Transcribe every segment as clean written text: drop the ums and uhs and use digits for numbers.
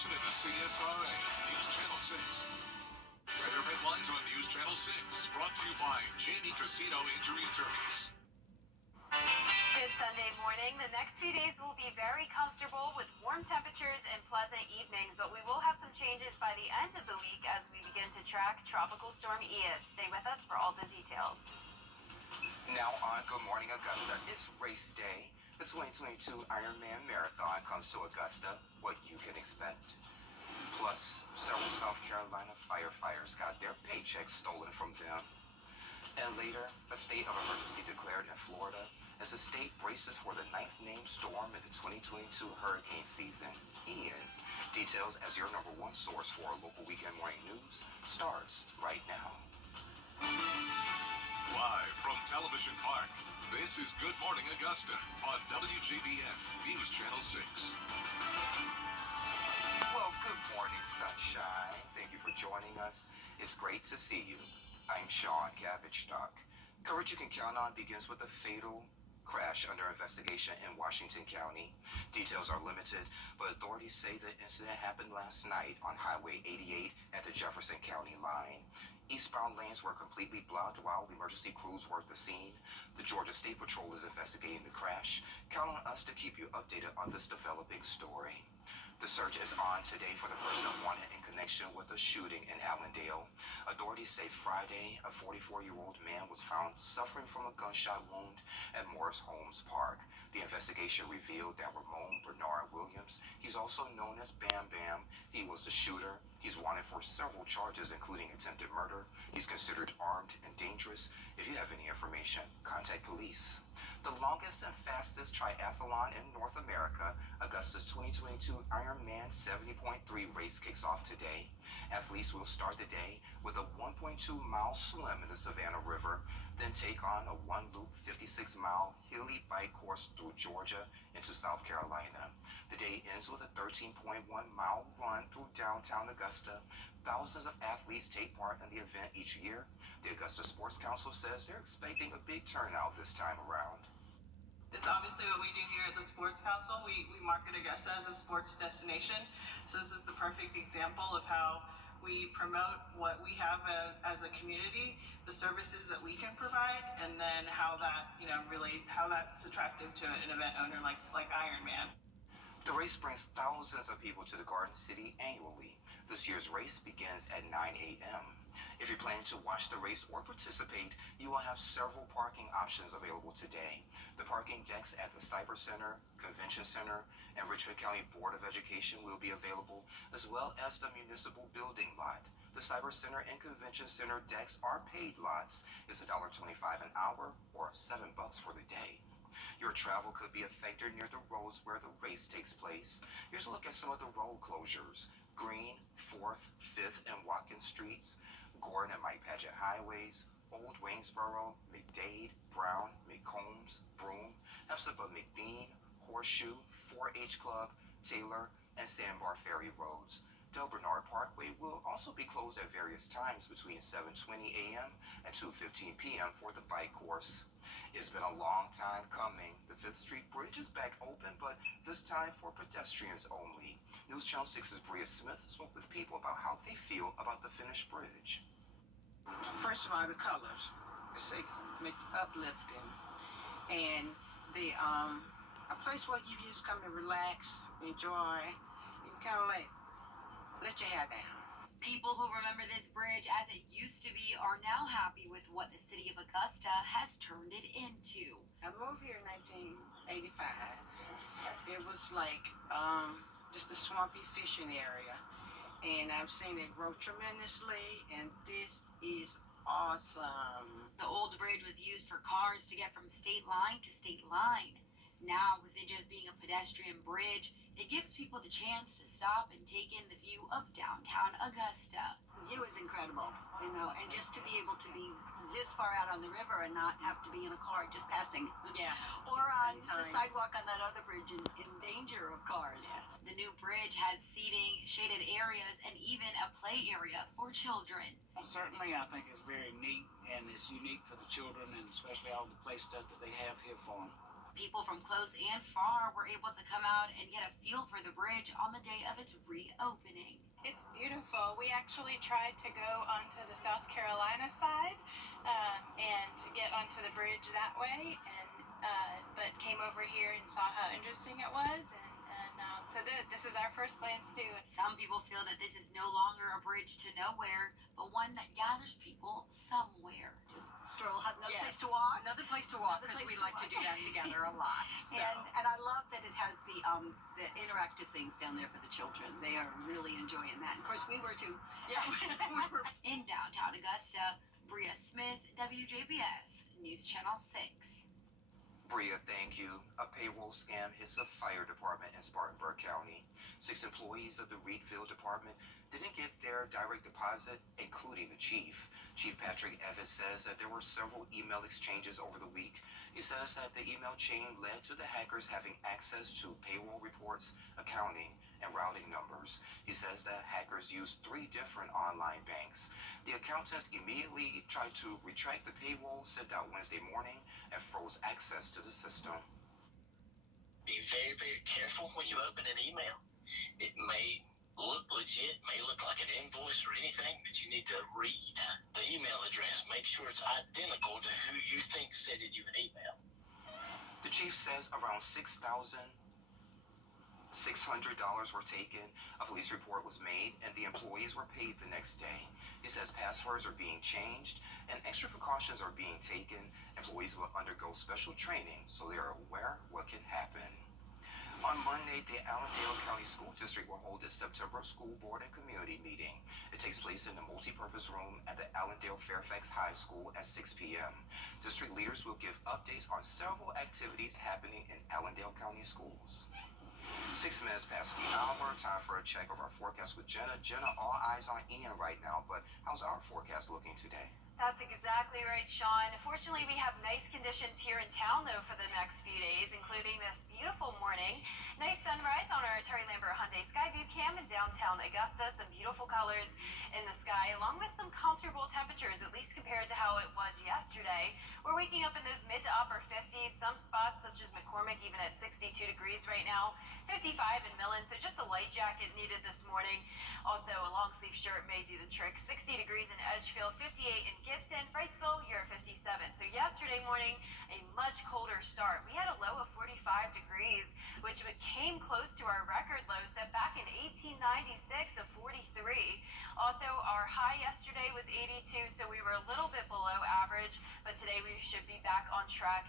station in the CSRA, News Channel 6. Weather headlines on News Channel 6, brought to you by Jamie Casino Injury Attorneys. Good Sunday morning. The next few days will be very comfortable with warm temperatures and pleasant evenings, but we will have some changes by the end of the week as we begin to track Tropical Storm Ian. Stay with us for all the details. Now on Good Morning Augusta, it's race day. The 2022 Ironman Marathon comes to Augusta. What you can expect. Plus, several South Carolina firefighters got their paychecks stolen from them. And later, a state of emergency declared in Florida as the state braces for the 9th named storm in the 2022 hurricane season, Ian. Details as your #1 source for local weekend morning news starts right now. Live from Television Park, this is Good Morning Augusta on WGBF News Channel 6. Well, good morning, sunshine. Thank you for joining us. It's great to see you. I'm Sean Cabbage-Stock. Coverage you can count on begins with a fatal crash under investigation in Washington County. Details are limited, but authorities say the incident happened last night on Highway 88 at the Jefferson County line. Eastbound lanes were completely blocked while emergency crews worked the scene. The Georgia State Patrol is investigating the crash. Count on us to keep you updated on this developing story. The search is on today for the person wanted in connection with a shooting in Allendale. Authorities say Friday, a 44-year-old man was found suffering from a gunshot wound at Morris Holmes Park. The investigation revealed that Ramon Bernard Williams, he's also known as Bam Bam, he was the shooter. He's wanted for several charges, including attempted murder. He's considered armed and dangerous. If you have any information, contact police. The longest and fastest triathlon in North America, Augusta's 2022 Ironman 70.3 race kicks off today. Athletes will start the day with a 1.2-mile swim in the Savannah River, then take on a one-loop 56-mile hilly bike course through Georgia into South Carolina. The day ends with a 13.1-mile run through downtown Augusta. Thousands of athletes take part in the event each year. The Augusta Sports Council says they're expecting a big turnout this time around. It's obviously what we do here at the Sports Council. We market Augusta as a sports destination. So this is the perfect example of how we promote what we have as a community, the services that we can provide, and then how that, how that's attractive to an event owner like Ironman. The race brings thousands of people to the Garden City annually. This year's race begins at 9 a.m. If you're planning to watch the race or participate, you will have several parking options available today. The parking decks at the Cyber Center, Convention Center, and Richmond County Board of Education will be available, as well as the municipal building lot. The Cyber Center and Convention Center decks are paid lots. It's $1.25 an hour or $7 for the day. Your travel could be affected near the roads where the race takes place. Here's a look at some of the road closures. Green, 4th, 5th, and Watkins Streets, Gordon and Mike Paget Highways, Old Waynesboro, McDade, Brown, McCombs, Broome, Hepzibah McBean, Horseshoe, 4-H Club, Taylor, and Sandbar Ferry Roads. Del Bernard Parkway will also be closed at various times between 7:20 a.m. and 2:15 p.m. for the bike course. It's been a long time coming. The 5th Street Bridge is back open, but this time for pedestrians only. News Channel 6's Bria Smith spoke with people about how they feel about the finished bridge. First of all, the colors, it's uplifting, and the a place where you just come to relax, enjoy, and kind of let your hair down. People who remember this bridge as it used to be are now happy with what the city of Augusta has turned it into. I moved here in 1985. It was like just a swampy fishing area, and I've seen it grow tremendously, and this is awesome. The old bridge was used for cars to get from state line to state line. Now, with it just being a pedestrian bridge, it gives people the chance to stop and take in the view of downtown Augusta. The view is incredible, and just to be able to be this far out on the river and not have to be in a car just passing. Yeah. Or on the sidewalk on that other bridge in danger of cars. Yes. The new bridge has seating, shaded areas, and even a play area for children. Certainly, I think it's very neat, and it's unique for the children, and especially all the play stuff that they have here for them. People from close and far were able to come out and get a feel for the bridge on the day of its reopening. It's beautiful. We actually tried to go onto the South Carolina side and to get onto the bridge that way, but came over here and saw how interesting it was, so this is our first glance too. Some people feel that this is no longer a bridge to nowhere, but one that gathers people somewhere. Just stroll, have another place to walk. Another place to walk, because we like to do that together a lot. So. And I love that it has the interactive things down there for the children. They are really enjoying that. Of course, we were too. Yeah, we were. In downtown Augusta, Bria Smith, WJBF, News Channel 6. Bria, thank you. A payroll scam hits the fire department in Spartanburg County. 6 employees of the Wrdw department didn't get their direct deposit, including the chief. Chief Patrick Evans says that there were several email exchanges over the week. He says that the email chain led to the hackers having access to payroll reports, accounting, and routing numbers. He says that hackers used 3 different online banks. The accountants immediately tried to retract the payroll sent out Wednesday morning and froze access to the system. Be very, very careful when you open an email. It may look legit, may look like an invoice or anything, but you need to read the email address. Make sure it's identical to who you think sent you an email. The chief says around $6,600 were taken, a police report was made, and the employees were paid the next day. He says passwords are being changed and extra precautions are being taken. Employees will undergo special training so they are aware what can happen. On Monday, the Allendale County School District will hold its September School Board and Community Meeting. It takes place in the multi-purpose room at the Allendale Fairfax High School at 6 p.m. District leaders will give updates on several activities happening in Allendale County schools. 6 minutes past the hour, time for a check of our forecast with Jenna. Jenna, all eyes on Ian right now, but how's our forecast looking today? That's exactly right, Sean. Fortunately, we have nice conditions here in town, though, for the next few days, including this beautiful morning. Nice sunrise on our Terry Lambert Hyundai Skyview Cam in downtown Augusta. Some beautiful colors in the sky, along with some comfortable temperatures, at least compared to how it was yesterday. We're waking up in those mid to upper 50s. Some spots, such as McCormick, even at 62 degrees right now. 55 in Millen, so just a light jacket needed this morning. Also, a long sleeve shirt may do the trick. 60 degrees in Edgefield, 58 in Gibson. Wrightsville, you're 57. So yesterday morning, a much colder start. We had a low of 45 degrees, which came close to our record low set back in 1896 of 43. Also, our high yesterday was 82, so we were a little bit below average, but today we should be back on track,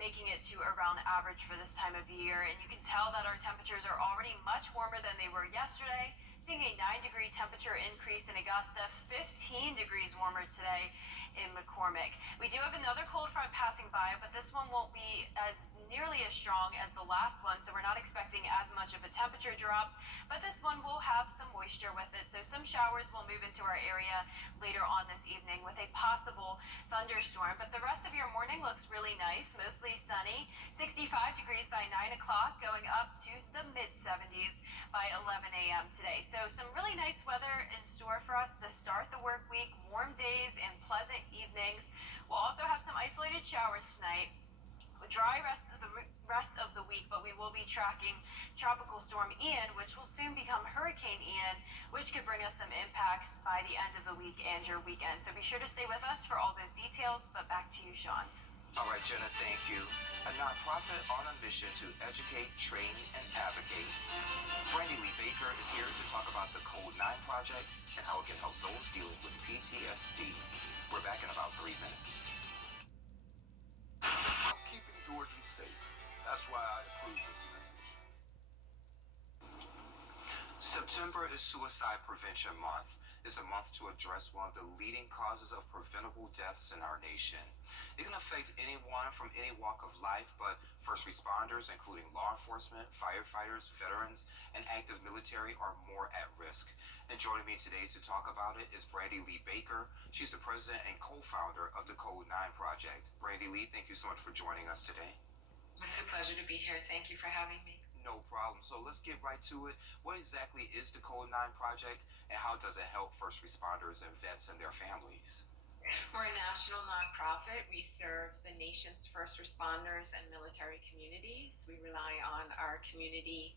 making it to around average for this time of year. And you can tell that our temperatures are already much warmer than they were yesterday. Seeing a 9-degree temperature increase in Augusta, 15 degrees warmer today in McCormick. We do have another cold front passing by, but this one won't be as nearly as strong as the last one, so we're not expecting as much of a temperature drop, but this one will have some moisture with it, so some showers will move into our area later on this evening with a possible thunderstorm. But the rest of your morning looks really nice, mostly sunny. 65 degrees by 9 o'clock, going up to the mid-70s by 11 a.m. today. So some really nice weather in store for us to start the work week. Warm days and pleasant evenings. We'll also have some isolated showers tonight. A dry rest of the week, but we will be tracking Tropical Storm Ian, which will soon become Hurricane Ian, which could bring us some impacts by the end of the week and your weekend. So be sure to stay with us for all those details, but back to you, Sean. All right, Jenna, thank you. A nonprofit on a mission to educate, train, and advocate. Brandy Lee Baker is here to talk about the Code 9 project and how it can help those dealing with PTSD. We're back in about 3 minutes. I'm keeping Georgians safe. That's why I approve this message. September is Suicide Prevention Month. It's a month to address one of the leading causes of preventable deaths in our nation. It can affect anyone from any walk of life, but first responders, including law enforcement, firefighters, veterans, and active military, are more at risk. And joining me today to talk about it is Brandy Lee Baker. She's the president and co-founder of the Code 9 Project. Brandy Lee, thank you so much for joining us today. It's a pleasure to be here. Thank you for having me. No problem. So let's get right to it. What exactly is the Code 9 Project, and how does it help first responders and vets and their families? We're a national nonprofit. We serve the nation's first responders and military communities. We rely on our community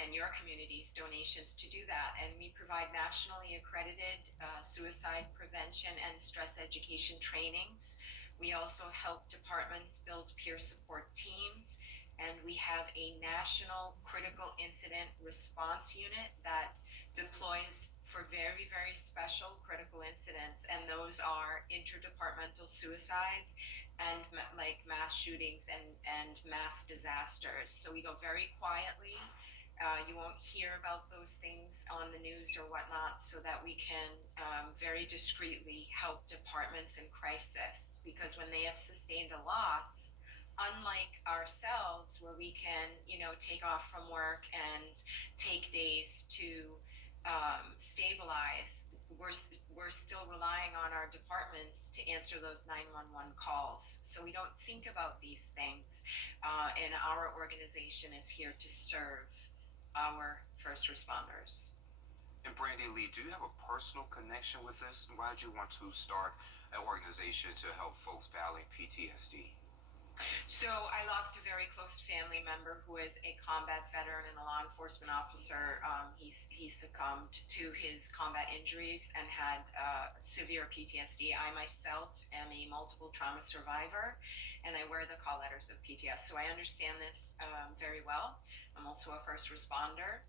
and your community's donations to do that. And we provide nationally accredited suicide prevention and stress education trainings. We also help departments build peer support teams. And we have a national critical incident response unit that deploys for very, very special critical incidents, and those are interdepartmental suicides and like mass shootings and mass disasters. So we go very quietly. You won't hear about those things on the news or whatnot, so that we can very discreetly help departments in crisis. Because when they have sustained a loss, unlike ourselves, where we can, take off from work and take days to stabilize, we're still relying on our departments to answer those 911 calls. So we don't think about these things, and our organization is here to serve our first responders. And Brandy Lee, do you have a personal connection with this? Why did you want to start an organization to help folks battling PTSD? So I lost a very close family member who is a combat veteran and a law enforcement officer. He succumbed to his combat injuries and had severe PTSD. I myself am a multiple trauma survivor, and I wear the call letters of PTS. So I understand this very well. I'm also a first responder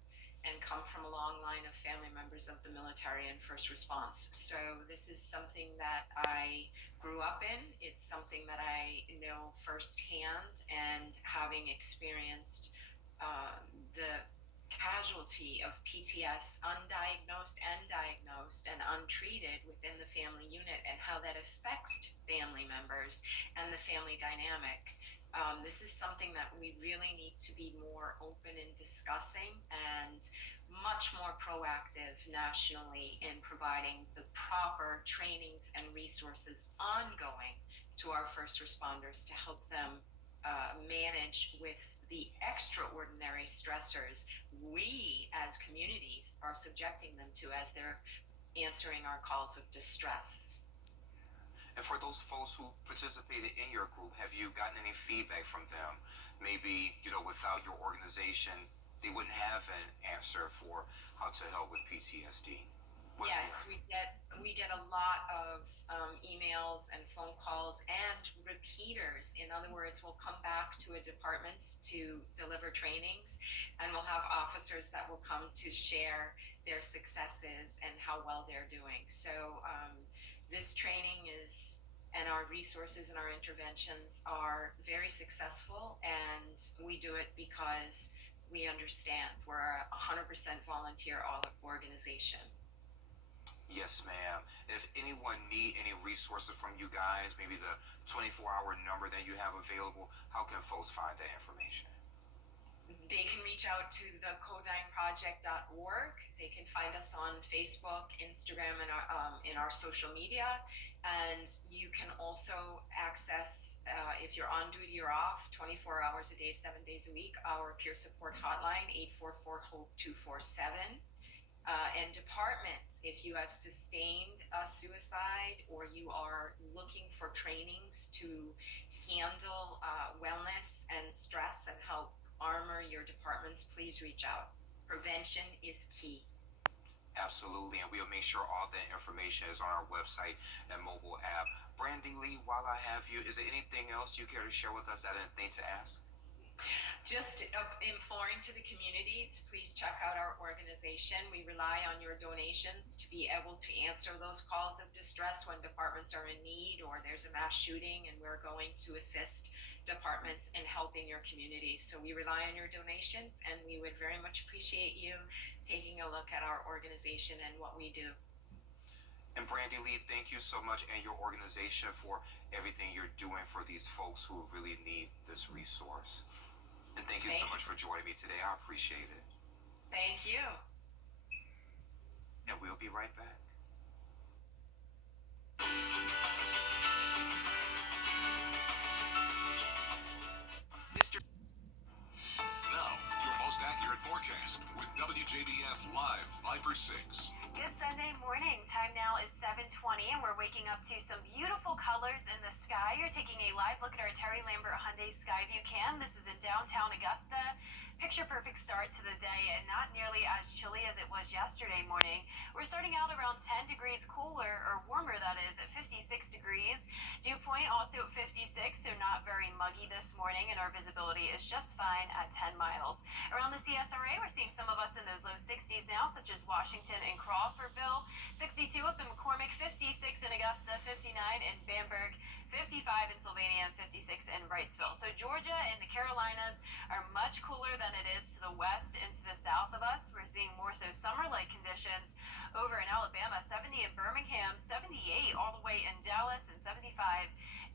and come from a long line of family members of the military and first response. So this is something that I grew up in. It's something that I know firsthand, and having experienced the casualty of PTS, undiagnosed and diagnosed and untreated within the family unit, and how that affects family members and the family dynamic. This is something that we really need to be more open in discussing, and much more proactive nationally in providing the proper trainings and resources ongoing to our first responders to help them manage with the extraordinary stressors we as communities are subjecting them to as they're answering our calls of distress. And for those folks who participated in your group, have you gotten any feedback from them? Maybe, without your organization, they wouldn't have an answer for how to help with PTSD. Yes, we get a lot of emails and phone calls and repeaters. In other words, we'll come back to a department to deliver trainings, and we'll have officers that will come to share their successes and how well they're doing. So this training and our resources and our interventions are very successful, and we do it because we understand we're a 100% volunteer organization. Yes, ma'am. If anyone need any resources from you guys, maybe the 24-hour number that you have available, how can folks find that information? They can reach out to the code9project.org. They can find us on Facebook, Instagram, and in our social media. And you can also access, if you're on duty or off, 24 hours a day, 7 days a week, our peer support hotline, 844-HOPE-247. And departments, if you have sustained a suicide or you are looking for trainings to handle wellness and stress and help armor your departments, please reach out. Prevention is key. Absolutely, and we'll make sure all that information is on our website and mobile app. Brandy Lee, while I have you, is there anything else you care to share with us that I didn't think to ask? Just imploring to the community to please check out our organization. We rely on your donations to be able to answer those calls of distress when departments are in need or there's a mass shooting, and we're going to assist departments in helping your community. So we rely on your donations, and we would very much appreciate you taking a look at our organization and what we do. And Brandy Lee, thank you so much, and your organization, for everything you're doing for these folks who really need this resource. And thank you so much for joining me today. I appreciate it. Thank you. And we'll be right back. Now, your most accurate forecast with WJBF Live Viper 6. Good Sunday morning. Time now is 7:20 and we're waking up to some beautiful colors in the sky. You're taking a live look at our Terry Lambert Hyundai Skyview cam. This is in downtown Augusta. Picture perfect start to the day and not nearly as chilly as it was yesterday morning. We're starting out around 10 degrees cooler, or warmer that is, at 56 degrees. Dew point also at 56, so not very muggy this morning, and our visibility is just fine at 10 miles. Around the CSRA, we're seeing some of us in those low 60s now, such as Washington and Crawfordville. 62 up in McCormick, 56 in Augusta, 59 in Bamberg, 55 in Sylvania, and 56 in Wrightsville. So Georgia and the Carolinas are much cooler than it is to the west and to the south of us. We're seeing more so summer-like conditions over in Alabama, 70 in Birmingham, 78 all the way in Dallas, and 75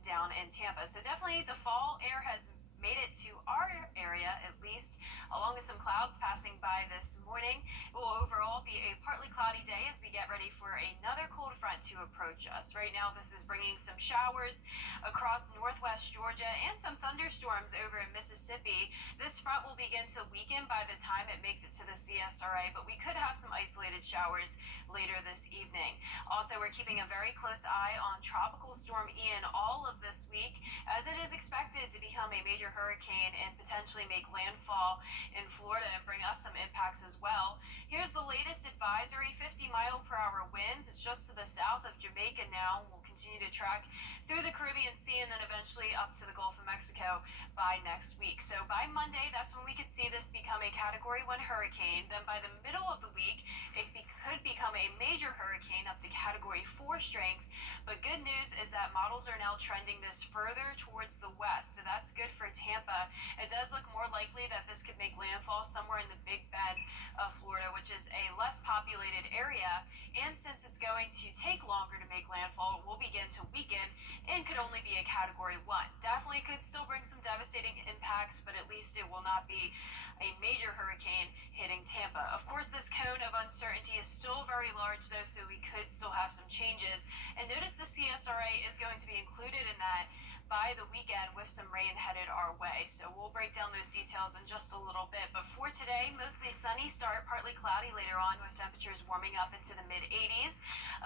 down in Tampa. So definitely the fall air has made it to our area, at least, along with some clouds passing by this morning. It will overall be a partly cloudy day as we get ready for another cold front to approach us. Right now, this is bringing some showers across northwest Georgia and some thunderstorms over in Mississippi. This front will begin to weaken by the time it makes it to the CSRA, but we could have some isolated showers later this evening. Also, we're keeping a very close eye on Tropical Storm Ian all of this week, as it is expected to become a major hurricane and potentially make landfall in Florida and bring us some impacts as well. Here's the latest advisory: 50-mile-per-hour winds. It's just to the south of Jamaica now. We'll continue to track through the Caribbean Sea and then eventually up to the Gulf of Mexico by next week. So by Monday, that's when we could see this become a Category 1 hurricane. Then by the middle of the week, it could become a major hurricane up to Category 4 strength. But good news is that models are now trending this further towards the west, so that's good for Tampa. It does look more likely that this could make landfall somewhere in the Big Bend of Florida, which is a less populated area. And since it's going to take longer to make landfall, it will begin to weaken and could only be a Category 1. Definitely could still bring some devastating impacts, but at least it will not be a major hurricane hitting Tampa. Of course, this cone of uncertainty is still very large, though, so we could still have some changes. And notice the CSRA is going to be included in that by the weekend with some rain headed our way. So we'll break down those details in just a little bit. But for today, mostly sunny start, partly cloudy later on with temperatures warming up into the mid-80s.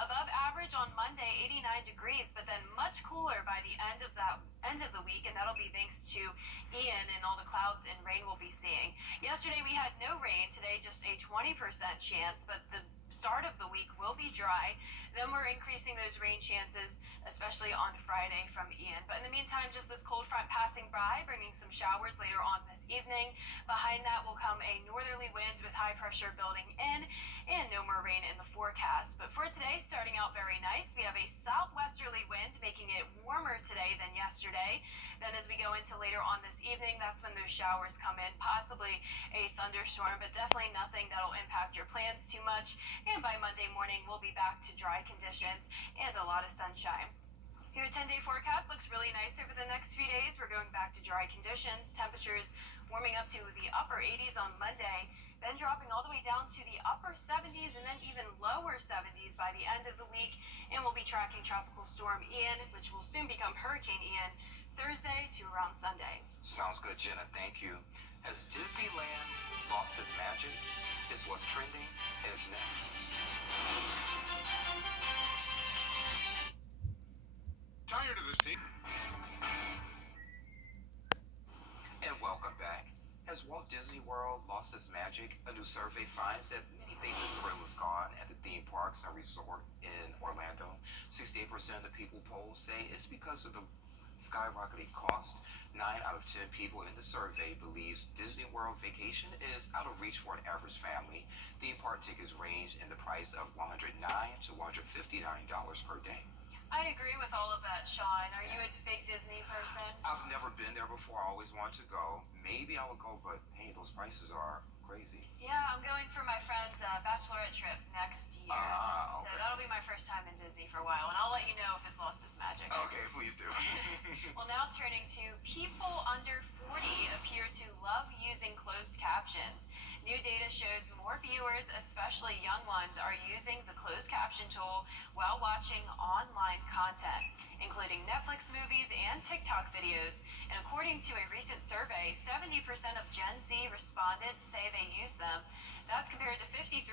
Above average on Monday, 89 degrees, but then much cooler by the end of the week, and that'll be thanks to Ian and all the clouds and rain we'll be seeing. Yesterday we had no rain. Today just a 20% chance, but the start of the week will be dry. Then we're increasing those rain chances, especially on Friday from Ian. But in the meantime, just this cold front passing by, bringing some showers later on this evening. Behind that will come a northerly wind with high pressure building in, and no more rain in the forecast. But for today, starting out very nice. We have a southwesterly wind, making it warmer today than yesterday. Then as we go into later on this evening, that's when those showers come in, possibly a thunderstorm, but definitely nothing that'll impact your plans too much. And by Monday morning, we'll be back to dry conditions and a lot of sunshine. Your 10-day forecast looks really nice over the next few days. We're going back to dry conditions. Temperatures warming up to the upper 80s on Monday, then dropping all the way down to the upper 70s and then even lower 70s by the end of the week. And we'll be tracking Tropical Storm Ian, which will soon become Hurricane Ian, Thursday to around Sunday. Sounds good, Jenna. Thank you. Has Disneyland lost its magic? Is what's trending and is next. Tired of the sea? And welcome back. Has Walt Disney World lost its magic? A new survey finds that many think the thrill is gone at the theme parks and resort in Orlando. 68% of the people polled say it's because of the skyrocketing cost. 9 out of 10 people in the survey believes Disney World vacation is out of reach for an average family. Theme park tickets range in the price of $109 to $159 per day. I agree with all of that, Sean. Are you a big Disney person? I've never been there before. I always wanted to go. Maybe I would go, but hey, those prices are crazy. Yeah, I'm going for my friend's bachelorette trip next year. Okay. So that'll be my first time in Disney for a while, and I'll let you know if it's lost its magic. Okay, please do. Well, now turning to people under 40 appear to love using closed captions. New data shows more viewers, especially young ones, are using the closed caption tool while watching online content, including Netflix movies and TikTok videos. And according to a recent survey, 70% of Gen Z respondents say they use them. That's compared to 53%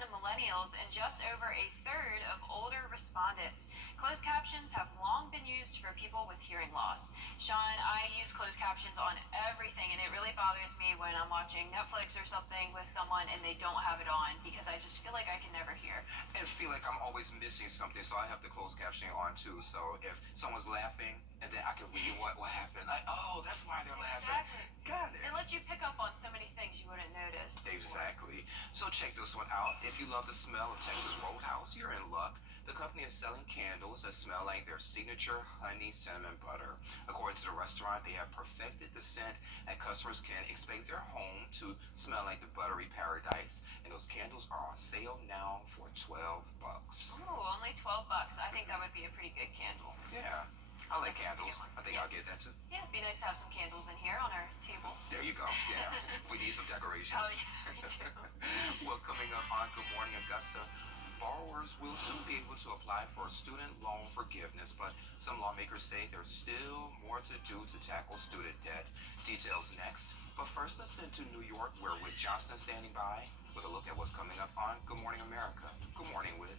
of millennials and just over a third of older respondents. Closed captions have long been used for people with hearing loss. Sean, I use closed captions on everything, and it really bothers me when I'm watching Netflix or something with someone and they don't have it on because I just feel like I can never hear. And feel like I'm always missing something, so I have the closed captioning on too. So if someone's laughing, and then I can read what happened. Like, oh, that's why they're laughing. Exactly. Got it. It lets you pick up on so many things you wouldn't notice. Exactly. So check this one out. If you love the smell of Texas Roadhouse, you're in luck. The company is selling candles that smell like their signature honey cinnamon butter. According to the restaurant, they have perfected the scent, and customers can expect their home to smell like the buttery paradise. And those candles are on sale now for $12. Ooh, only $12. I think that would be a pretty good candle. Yeah. I like candles. I think I'll get that too. Yeah, it'd be nice to have some candles in here on our table. There you go. Yeah. We need some decorations. Oh, yeah, we do. Well, coming up on Good Morning Augusta, borrowers will soon be able to apply for student loan forgiveness, but some lawmakers say there's still more to do to tackle student debt. Details next. But first, let's head to New York, where Whit Johnson is standing by with a look at what's coming up on Good Morning America. Good morning, Whit.